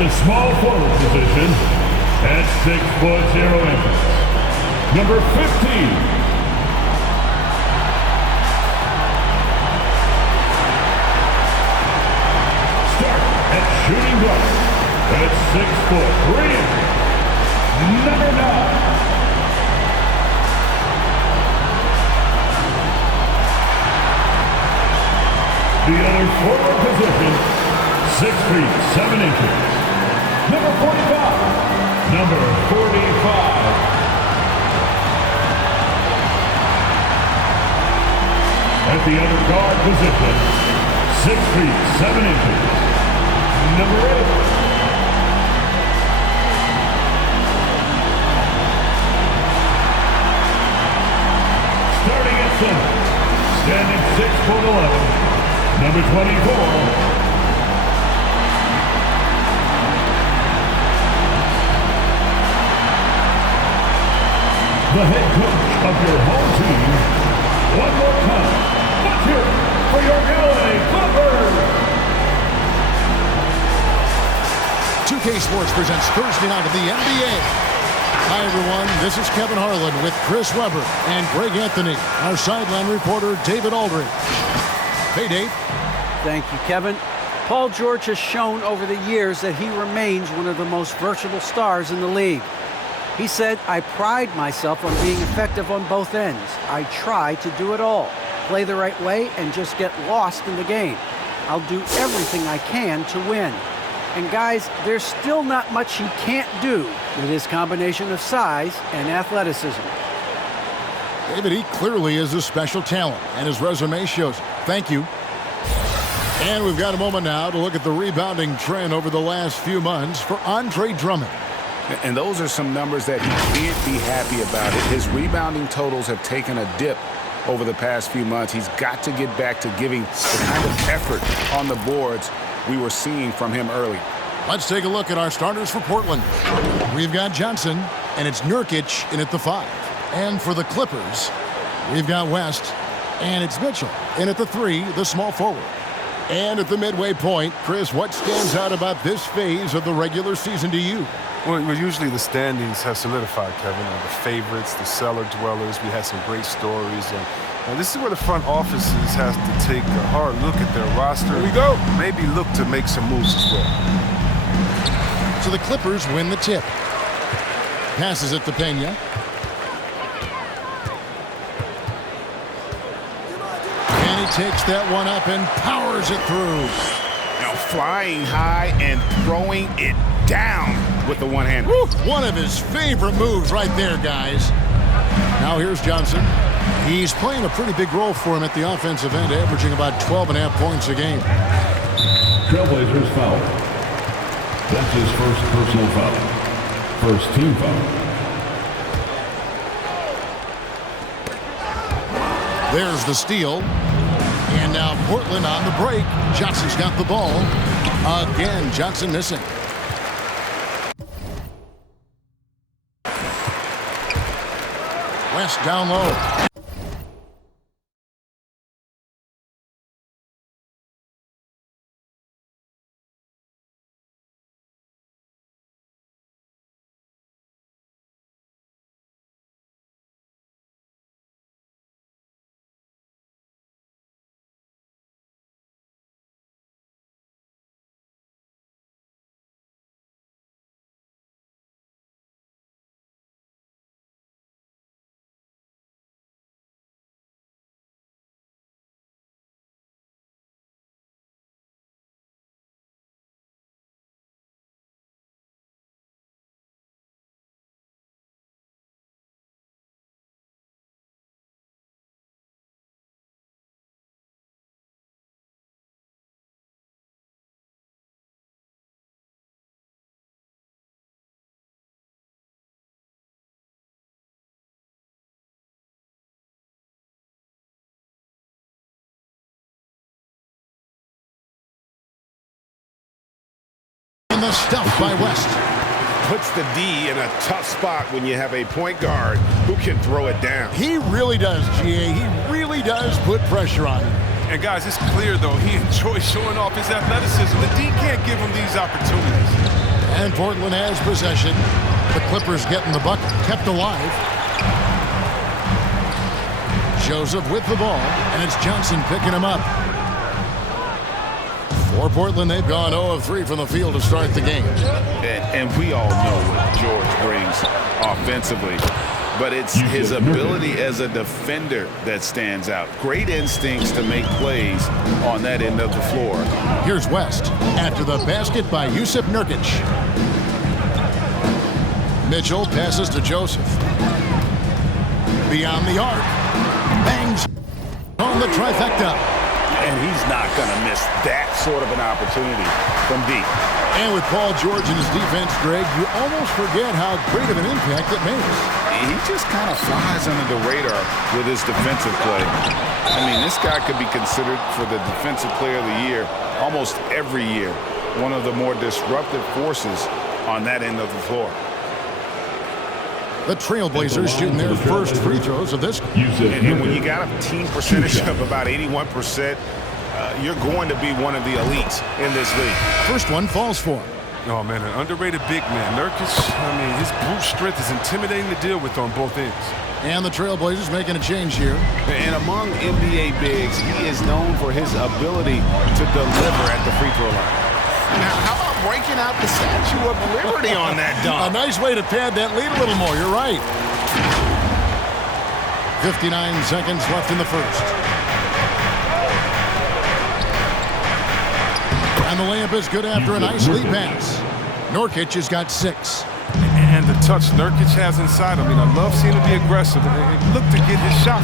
the small forward position, at 6'0" inches, number 15. Start at shooting guard, at 6'3" inches, number 9. The other forward position, 6 feet 7 inches, number 45. Number 45. At the other guard position, 6 feet 7 inches, number 8. Starting at center, standing 6'11", number 24. The head coach of your home team. One more time. Let's hear it for your LA Clippers. 2K Sports presents Thursday night of the NBA. Hi, everyone. This is Kevin Harlan with Chris Webber and Greg Anthony. Our sideline reporter, David Aldridge. Hey, Dave. Thank you, Kevin. Paul George has shown over the years that he remains one of the most versatile stars in the league. He said, I pride myself on being effective on both ends. I try to do it all, play the right way, and just get lost in the game. I'll do everything I can to win. And guys, there's still not much he can't do with his combination of size and athleticism. David, he clearly is a special talent, and his resume shows it. Thank you. And we've got a moment now to look at the rebounding trend over the last few months for Andre Drummond. And those are some numbers that he can't be happy about. His rebounding totals have taken a dip over the past few months. He's got to get back to giving the kind of effort on the boards we were seeing from him early. Let's take a look at our starters for Portland. We've got Johnson, and it's Nurkic in at the 5. And for the Clippers, we've got West, and it's Mitchell in at the 3, the small forward. And at the midway point, Chris, what stands out about this phase of the regular season to you? Well, usually the standings have solidified, Kevin. The favorites, the cellar dwellers. We had some great stories. And this is where the front offices has to take a hard look at their roster. Here we go. Maybe look to make some moves as well. So the Clippers win the tip. Passes it to Pena. And he takes that one up and powers it through. Now flying high and throwing it down with the one hand. One of his favorite moves right there, guys. Now here's Johnson. He's playing a pretty big role for him at the offensive end, averaging about 12.5 points a game. Trailblazers foul. That's his first personal foul. First team foul. There's the steal. And now Portland on the break. Johnson's got the ball. Again, Johnson missing. West down low. The stuff by West. Puts the D in a tough spot when you have a point guard who can throw it down. He really does, GA. He really does put pressure on him. And guys, it's clear, though, he enjoys showing off his athleticism. The D can't give him these opportunities. And Portland has possession. The Clippers getting the bucket, kept alive. Joseph with the ball, and it's Johnson picking him up. For Portland, they've gone 0 of 3 from the field to start the game. And we all know what George brings offensively, but it's his ability as a defender that stands out. Great instincts to make plays on that end of the floor. Here's West after the basket by Jusuf Nurkic. Mitchell passes to Joseph. Beyond the arc. Bangs on the trifecta. And he's not going to miss that sort of an opportunity from deep. And with Paul George and his defense, Greg, you almost forget how great of an impact it makes. He just kind of flies under the radar with his defensive play. I mean, this guy could be considered for the Defensive Player of the Year almost every year. One of the more disruptive forces on that end of the floor. The Trailblazers shooting their first free throws of this. And when you got a team percentage of about 81%, you're going to be one of the elites in this league. First one falls for him. Oh, man, an underrated big man. Nurkic, I mean, his brute strength is intimidating to deal with on both ends. And the Trailblazers making a change here. And among NBA bigs, he is known for his ability to deliver at the free throw line. Now, how about breaking out the Statue of Liberty on that dunk? A nice way to pad that lead a little more. You're right. 59 seconds left in the first. And the layup is good after a nice lead pass. Nurkic has got 6. And the touch Nurkic has inside him. I mean, I love seeing him be aggressive and look to get his shot.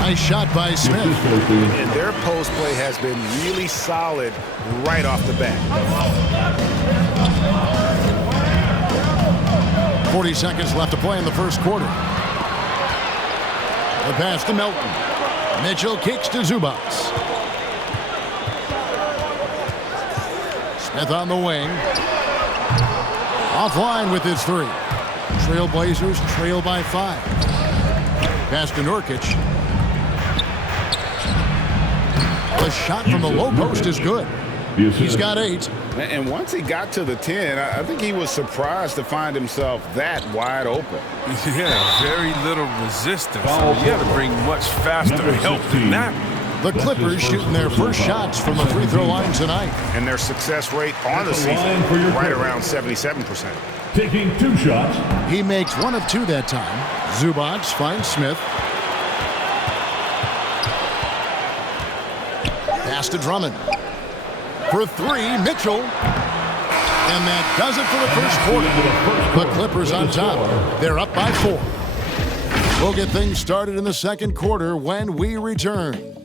Nice shot by Smith. And their post play has been really solid right off the bat. 40 seconds left to play in the first quarter. The pass to Melton. Mitchell kicks to Zubac. Smith on the wing. Offline with his 3. Trailblazers trail by 5. Pass to Nurkic. The shot from the low post is good. He's got 8. And once he got to the 10, I think he was surprised to find himself that wide open. Yeah, very little resistance. You got to bring much faster help than that. The Clippers shooting their first shots from the free throw line tonight. And their success rate on the season right around 77%. Taking 2 shots. He makes 1 of 2 that time. Zubac finds Smith. Pass to Drummond. For 3, Mitchell. And that does it for the first quarter. The Clippers on top. They're up by 4. We'll get things started in the second quarter when we return.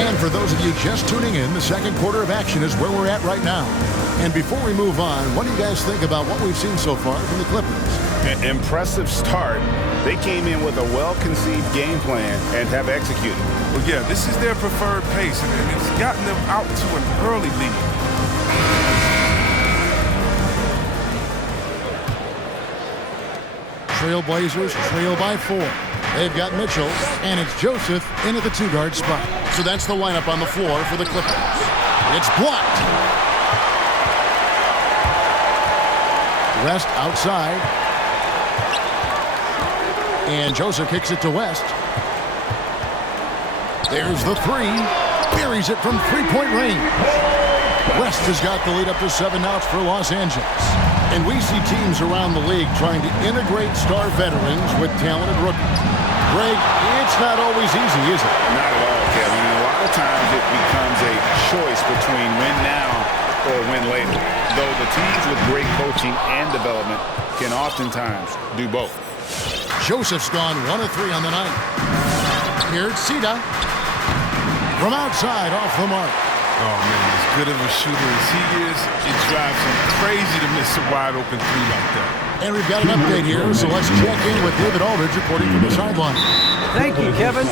And for those of you just tuning in, the second quarter of action is where we're at right now. And before we move on, what do you guys think about what we've seen so far from the Clippers? An impressive start. They came in with a well-conceived game plan and have executed. Well, yeah, this is their preferred pace, and it's gotten them out to an early lead. Trailblazers trail by 4. They've got Mitchell, and it's Joseph in at the 2-guard spot. So that's the lineup on the floor for the Clippers. It's blocked. West outside. And Joseph kicks it to West. There's the 3. Buries it from 3-point range. West has got the lead up to 7 now for Los Angeles. And we see teams around the league trying to integrate star veterans with talented rookies. Greg, it's not always easy, is it? Not at all, Kevin. And a lot of times it becomes a choice between win now or win later. Though the teams with great coaching and development can oftentimes do both. Joseph's gone 1 of 3 on the night. Here's Sita. From outside, off the mark. Oh, man, as good of a shooter as he is, it drives him crazy to miss a wide-open 3 like that. And we've got an update here, so let's check in with David Aldridge reporting from the sideline. Thank you, Kevin.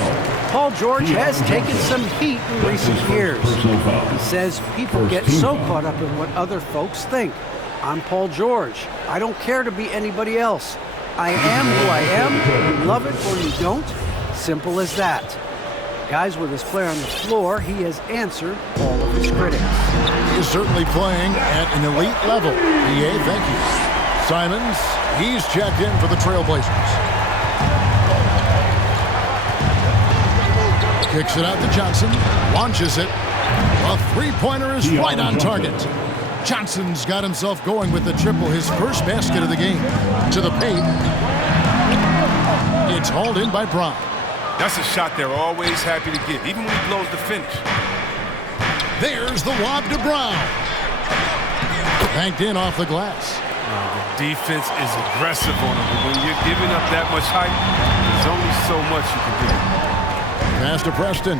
Paul George has taken some heat in recent years. He says people get so caught up in what other folks think. I'm Paul George. I don't care to be anybody else. I am who I am. You love it or you don't. Simple as that. Guys, with his play on the floor, he has answered all of his critics. He's certainly playing at an elite level. EA, thank you. Simons, he's checked in for the Trailblazers. Kicks it out to Johnson, launches it. A three-pointer is right on target. Johnson's got himself going with the triple, his first basket of the game. To the paint. It's hauled in by Brown. That's a shot they're always happy to get, even when he blows the finish. There's the lob to Brown. Banked in off the glass. The defense is aggressive on him, but when you're giving up that much height, there's only so much you can do. Pass to Preston.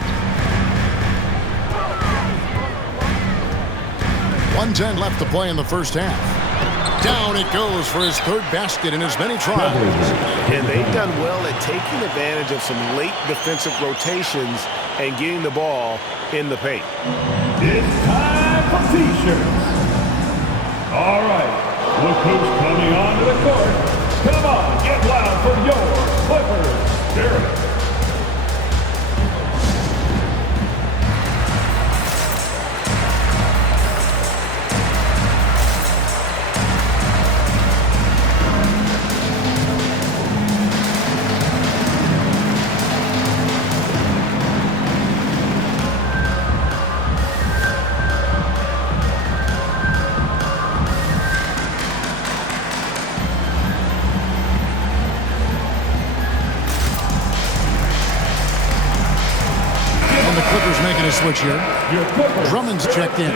1:10 left to play in the first half. Down it goes for his third basket in as many tries. And they've done well at taking advantage of some late defensive rotations and getting the ball in the paint. It's time for T-shirts. All right, look who's coming onto the court. Come on, get loud for your Clippers, Derek. Clippers making a switch here. Drummond's checked in.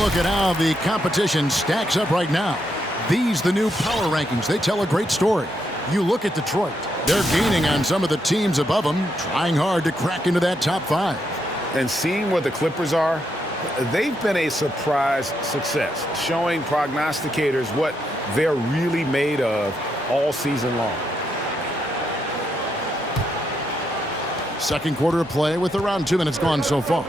look at how the competition stacks up right now. These, the new power rankings, they tell a great story. You look at Detroit. They're gaining on some of the teams above them, trying hard to crack into that top 5. And seeing where the Clippers are, they've been a surprise success, showing prognosticators what they're really made of all season long. Second quarter of play with around 2 minutes gone so far.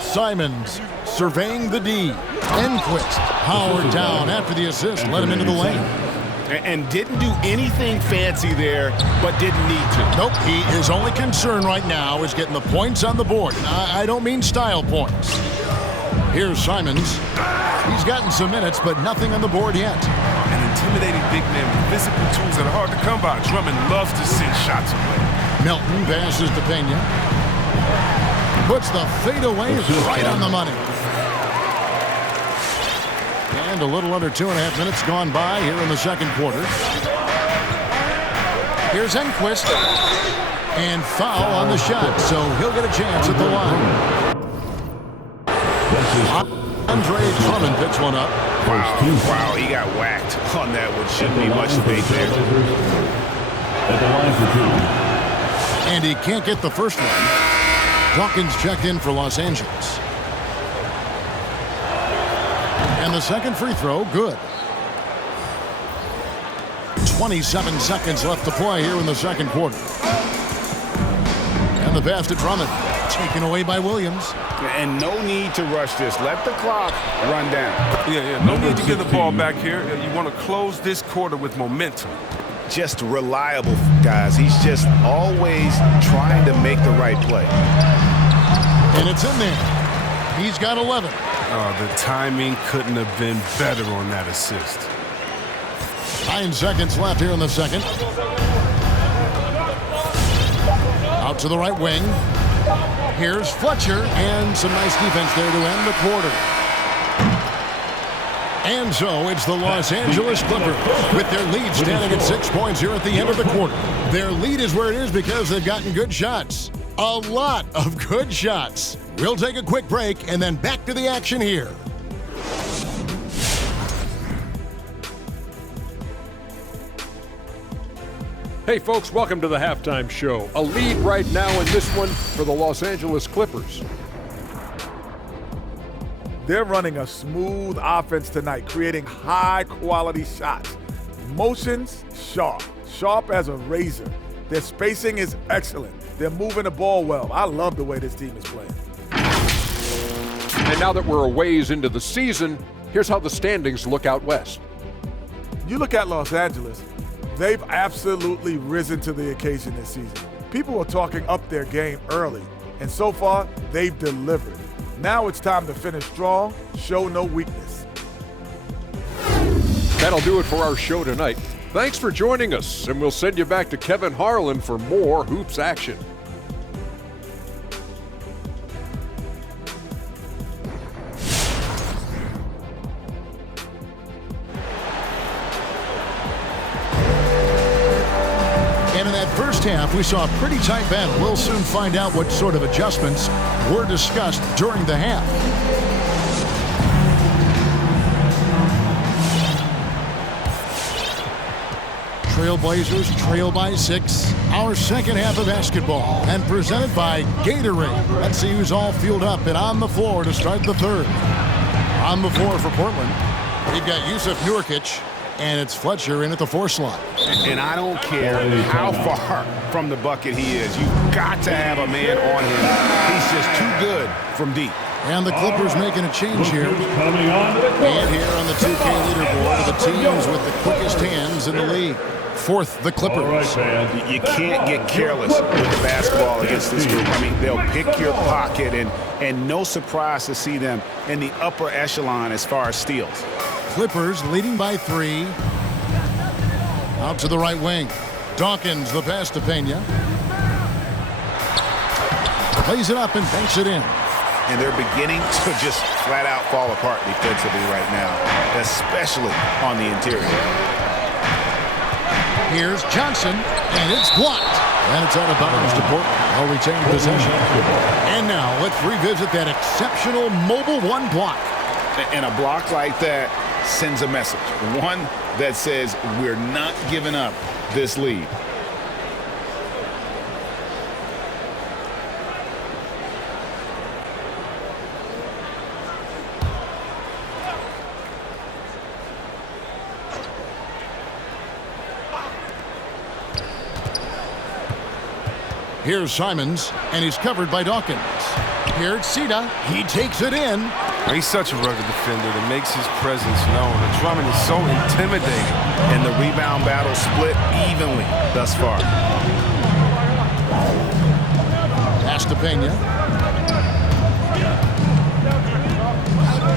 Simons surveying the D. Enquist powered down after the assist, let him into the lane. And didn't do anything fancy there, but didn't need to. Nope, his only concern right now is getting the points on the board. And I don't mean style points. Here's Simons. He's gotten some minutes, but nothing on the board yet. An intimidating big man with physical tools that are hard to come by. Drummond loves to send shots away. Milton passes to Pena. Puts the fadeaway right on the money. And a little under 2.5 minutes gone by here in the second quarter. Here's Enquist. And foul on the shot, so he'll get a chance at the line. Andre Drummond picks one up. Wow, he got whacked on that one. Shouldn't be much debate there. At the line for 2. And he can't get the first one. Dawkins checked in for Los Angeles. And the second free throw, good. 27 seconds left to play here in the second quarter. And the pass to Drummond, taken away by Williams. And no need to rush this. Let the clock run down. Yeah, no need to get the ball back here. You want to close this quarter with momentum. Just reliable, guys. He's just always trying to make the right play. And it's in there. He's got 11. The timing couldn't have been better on that assist. 9 seconds left here in the second. Out to the right wing. Here's Fletcher, and some nice defense there to end the quarter. And so it's the Los Angeles Clippers with their lead standing at 6 points here at the end of the quarter. Their lead is where it is because they've gotten good shots. A lot of good shots. We'll take a quick break and then back to the action here. Hey folks, welcome to the halftime show. A lead right now in this one for the Los Angeles Clippers. They're running a smooth offense tonight, creating high-quality shots. Motions, sharp as a razor. Their spacing is excellent. They're moving the ball well. I love the way this team is playing. And now that we're a ways into the season, here's how the standings look out west. You look at Los Angeles, they've absolutely risen to the occasion this season. People are talking up their game early, and so far, they've delivered. Now it's time to finish strong, show no weakness. That'll do it for our show tonight. Thanks for joining us, and we'll send you back to Kevin Harlan for more hoops action. And in that first half, we saw a pretty tight battle. We'll soon find out what sort of adjustments were discussed during the half. Trailblazers trail by 6. Our second half of basketball, and presented by Gatorade. Let's see who's all fueled up and on the floor to start the third. On the floor for Portland, we've got Yusuf Nurkic, and it's Fletcher in at the 4 slot. And I don't care how far from the bucket he is. You've got to have a man on him. He's just too good from deep. And the Clippers making a change here. Coming on to the court. And here on the 2K leaderboard are the teams with the quickest hands in the league. Fourth, the Clippers. All right, man. You can't get careless with the basketball against this group. I mean, they'll pick your pocket, and no surprise to see them in the upper echelon as far as steals. Clippers leading by 3. Out to the right wing. Dawkins, the pass to Pena. Plays it up and banks it in. And they're beginning to just flat out fall apart defensively right now, especially on the interior. Here's Johnson, and it's blocked. And it's out of bounds to Portland. They'll retain possession. And now let's revisit that exceptional Mobile One block. And a block like that sends a message. One that says we're not giving up this lead. Here's Simons, and he's covered by Dawkins. Here's Sita. He takes it in. He's such a rugged defender that makes his presence known. The Drummond is so intimidating. And the rebound battle split evenly thus far. Pass to Pena.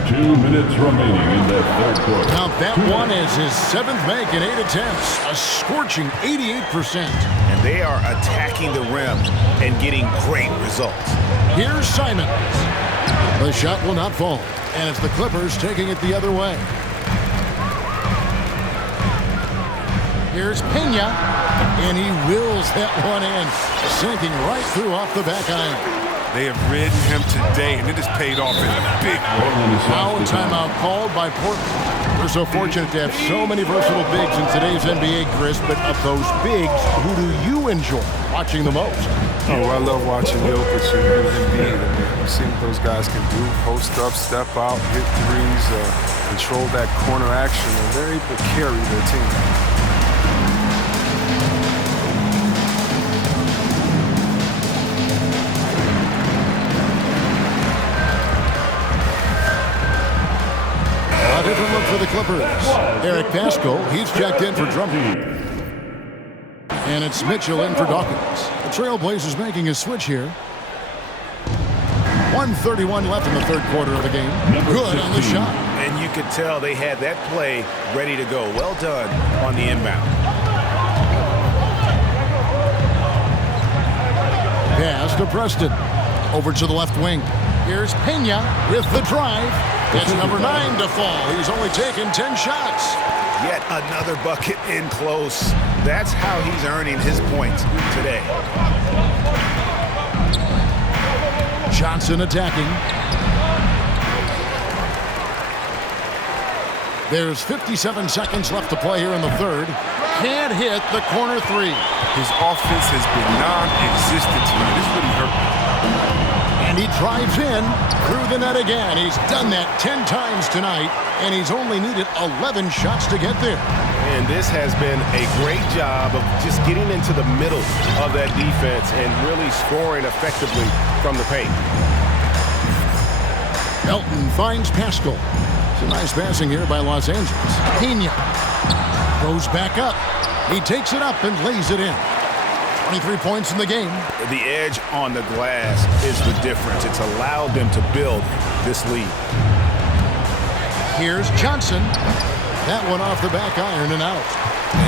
2 minutes remaining in the third quarter. Now that one is his 7th make in 8 attempts. A scorching 88%. And they are attacking the rim and getting great results. Here's Simons. The shot will not fall. And it's the Clippers taking it the other way. Here's Pena. And he wills that one in. Sinking right through off the back iron. They have ridden him today, and it has paid off in a big way. Now a timeout called by Portland. We're so fortunate to have so many versatile bigs in today's NBA, Chris, but of those bigs, who do you enjoy watching the most? Oh, I love watching Jokic and Embiid. We've seen what those guys can do. Post up, step out, hit threes, control that corner action, and they're able to carry their team. A different look for the Clippers. Eric Pascal, he's checked in for Drummond. And it's Mitchell in for Dawkins. The Trailblazers making a switch here. 1:31 left in the third quarter of the game. Good on the shot. And you could tell they had that play ready to go. Well done on the inbound. Pass to Preston. Over to the left wing. Here's Pena with the drive. It's number 9 to fall. He's only taken 10 shots. Yet another bucket in close. That's how he's earning his points today. Johnson attacking. There's 57 seconds left to play here in the third. Can't hit the corner 3. His offense has been non-existent tonight. This really hurt me. And he drives in through the net again. He's done that 10 times tonight, and he's only needed 11 shots to get there. And this has been a great job of just getting into the middle of that defense and really scoring effectively from the paint. Melton finds Pascal. It's a nice passing here by Los Angeles. Pena goes back up. He takes it up and lays it in. 23 points in the game. The edge on the glass is the difference. It's allowed them to build this lead. Here's Johnson. That one off the back iron and out.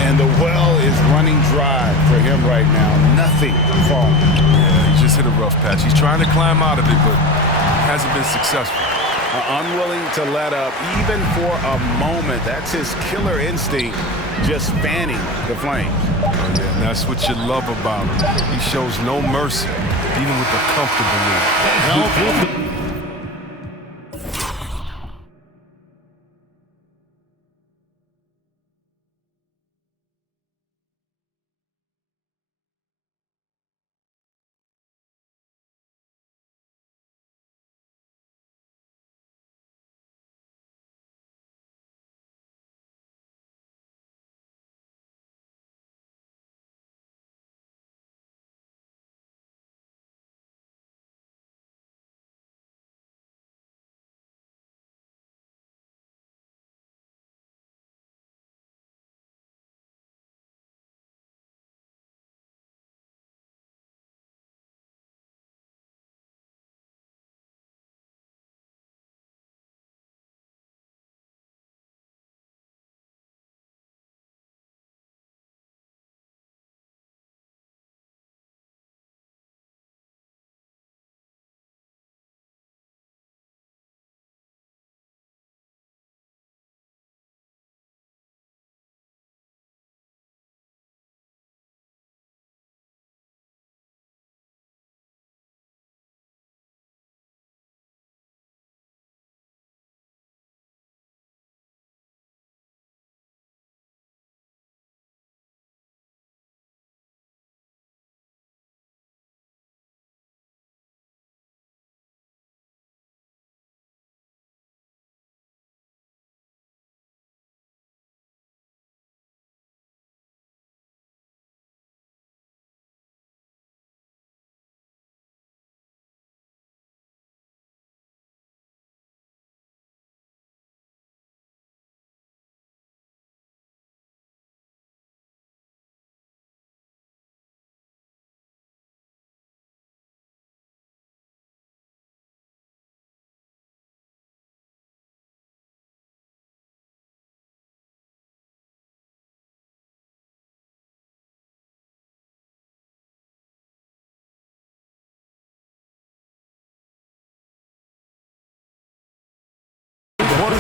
And the well is running dry for him right now. Nothing falling. Yeah, he just hit a rough patch. He's trying to climb out of it, but hasn't been successful. Unwilling to let up, even for a moment. That's his killer instinct, just fanning the flames. Oh, yeah, and that's what you love about him. He shows no mercy, even with the comfortable lead.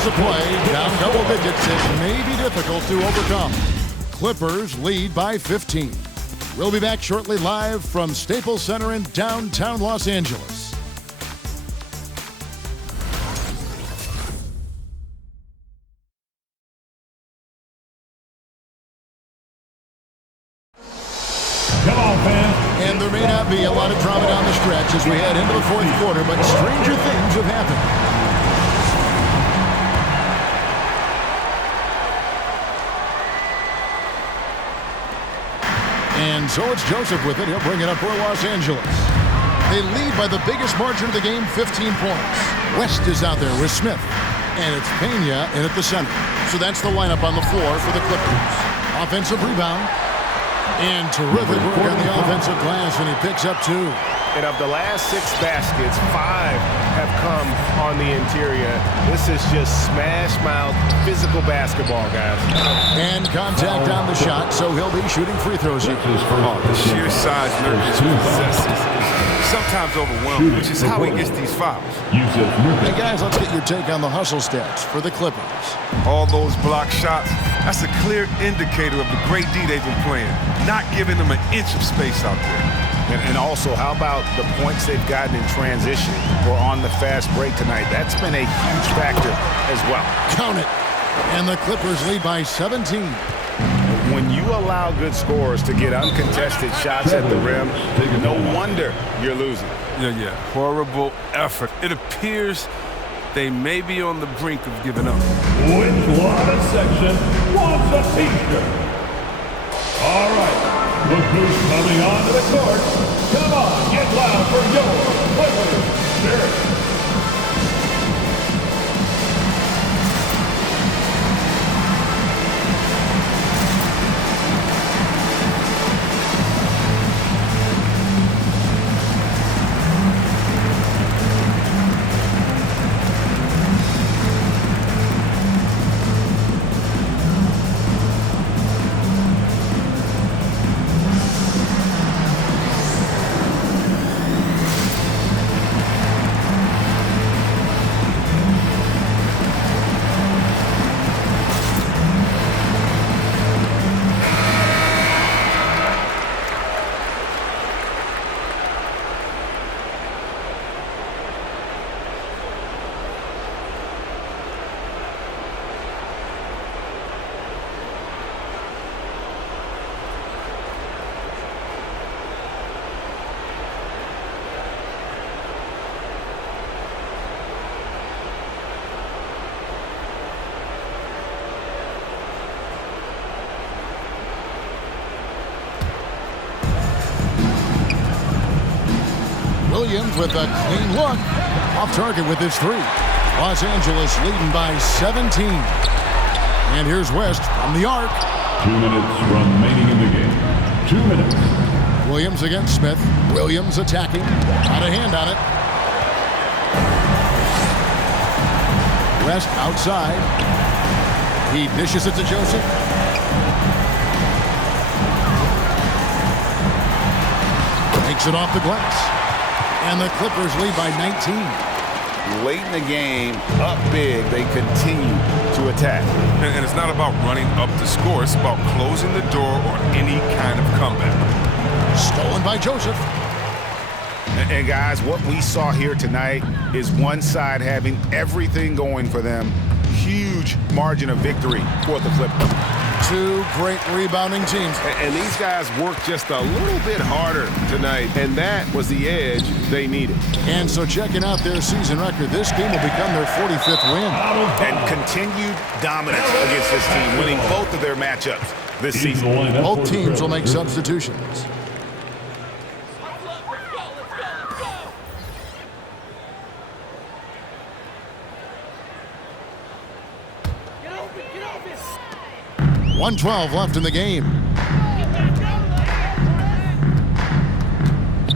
Here's a play. Down double digits. It may be difficult to overcome. Clippers lead by 15. We'll be back shortly live from Staples Center in downtown Los Angeles. Come on, fans. And there may not be a lot of drama down the stretch as we head into the fourth quarter, but stranger things have happened. And so it's Joseph with it. He'll bring it up for Los Angeles. They lead by the biggest margin of the game, 15 points. West is out there with Smith. And it's Pena in at the center. So that's the lineup on the floor for the Clippers. Offensive rebound. And terrific work on the offensive glass, and he picks up 2. And of the last 6 baskets, 5 have come on the interior. This is just smash-mouth physical basketball, guys. And contact on the shot, so he'll be shooting free throws here. The sheer size Nurkic possesses is sometimes overwhelming, which is how he gets these fouls. Hey, guys, let's get your take on the hustle stats for the Clippers. All those block shots, that's a clear indicator of the great D they've been playing, not giving them an inch of space out there. And also, how about the points they've gotten in transition or on the fast break tonight? That's been a huge factor as well. Count it. And the Clippers lead by 17. When you allow good scorers to get uncontested shots at the rim, no wonder you're losing. Yeah. Horrible effort. It appears they may be on the brink of giving up. Which Lana section wants a t-shirt? All right. Look who's coming onto the court. Come on, get loud for your Clippers. Derek. Williams with a clean look. Off target with his 3. Los Angeles leading by 17. And here's West from the arc. 2 minutes remaining in the game. 2 minutes. Williams against Smith. Williams attacking. Out of hand on it. West outside. He dishes it to Joseph. Takes it off the glass. And the Clippers lead by 19. Late in the game, up big, they continue to attack. And it's not about running up the score. It's about closing the door on any kind of comeback. Stolen by Joseph. And guys, what we saw here tonight is one side having everything going for them. Huge margin of victory for the Clippers. 2 great rebounding teams. And these guys worked just a little bit harder tonight, and that was the edge they needed. And so checking out their season record, this game will become their 45th win. And continued dominance against this team, winning both of their matchups this season. Both teams will make substitutions. Get open! 1:12 left in the game.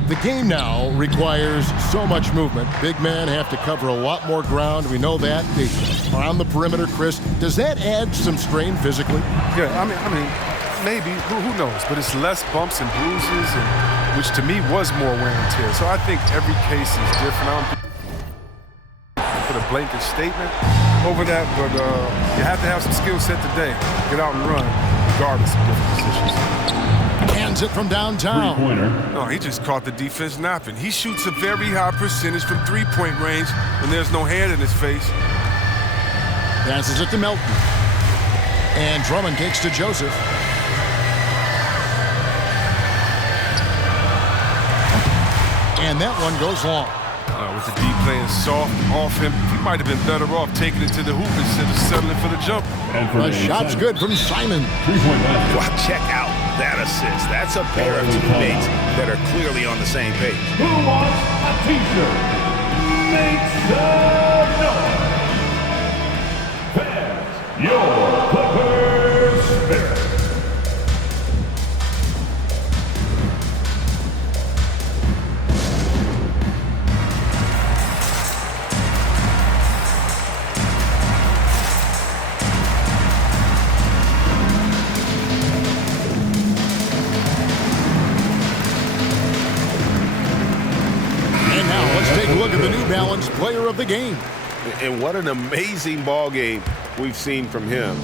The game now requires so much movement. Big men have to cover a lot more ground. We know that. They are on the perimeter, Chris. Does that add some strain physically? Yeah, I mean, maybe. Who knows? But it's less bumps and bruises, which to me was more wear and tear. So I think every case is different. I don't think you put a blanket statement over that, but you have to have some skill set today. Get out and run, regardless of different positions. Hands it from downtown. No, he just caught the defense napping. He shoots a very high percentage from three-point range when there's no hand in his face. Passes it to Melton. And Drummond kicks to Joseph. And that one goes long. With the D playing soft off him, he might have been better off taking it to the hoop instead of settling for the jump. The shot's good from Simon. Well, check out that assist. That's a pair of teammates that are clearly on the same page. Who wants a t-shirt? Make some noise. Fans, your Clippers spirit. Look at the New Balance player of the game. And what an amazing ball game we've seen from him.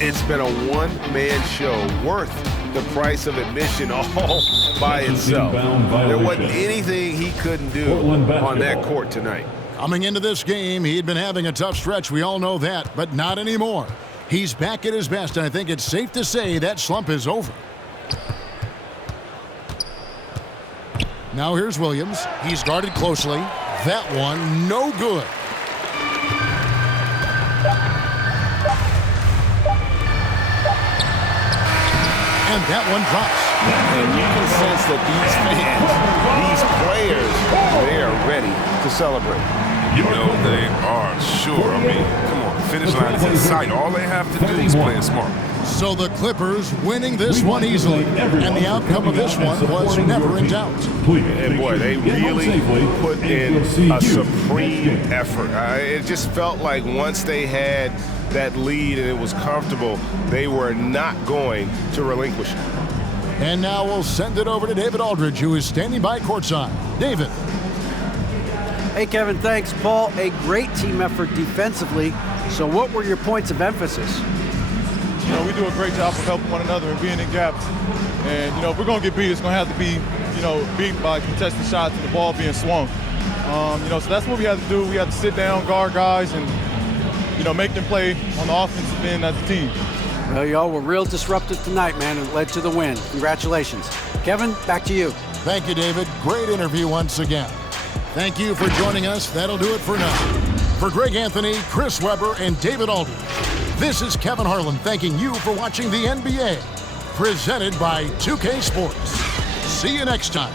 It's been a one-man show worth the price of admission all by itself. There wasn't anything he couldn't do on that court tonight. Coming into this game, he'd been having a tough stretch. We all know that, but not anymore. He's back at his best, and I think it's safe to say that slump is over. Now here's Williams. He's guarded closely. That one, no good. And that one drops. And you can sense that these fans, these players, they are ready to celebrate. You know they are, sure. I mean, come on, the finish line is in sight. All they have to do is play smart. So the Clippers winning this one easily, and the outcome of this one was never in doubt. And boy, they really put in a supreme effort. It just felt like once they had that lead and it was comfortable, they were not going to relinquish it. And now we'll send it over to David Aldridge, who is standing by courtside. David. Hey, Kevin, thanks. Paul, a great team effort defensively. So what were your points of emphasis? You know, we do a great job of helping one another and being in gaps. And, you know, if we're going to get beat, it's going to have to be, you know, beaten by contested shots and the ball being swung. You know, so that's what we have to do. We have to sit down, guard guys, and, you know, make them play on the offensive end as a team. Well, y'all were real disruptive tonight, man, and led to the win. Congratulations. Kevin, back to you. Thank you, David. Great interview once again. Thank you for joining us. That'll do it for now. For Greg Anthony, Chris Webber, and David Aldridge, this is Kevin Harlan thanking you for watching the NBA, presented by 2K Sports. See you next time.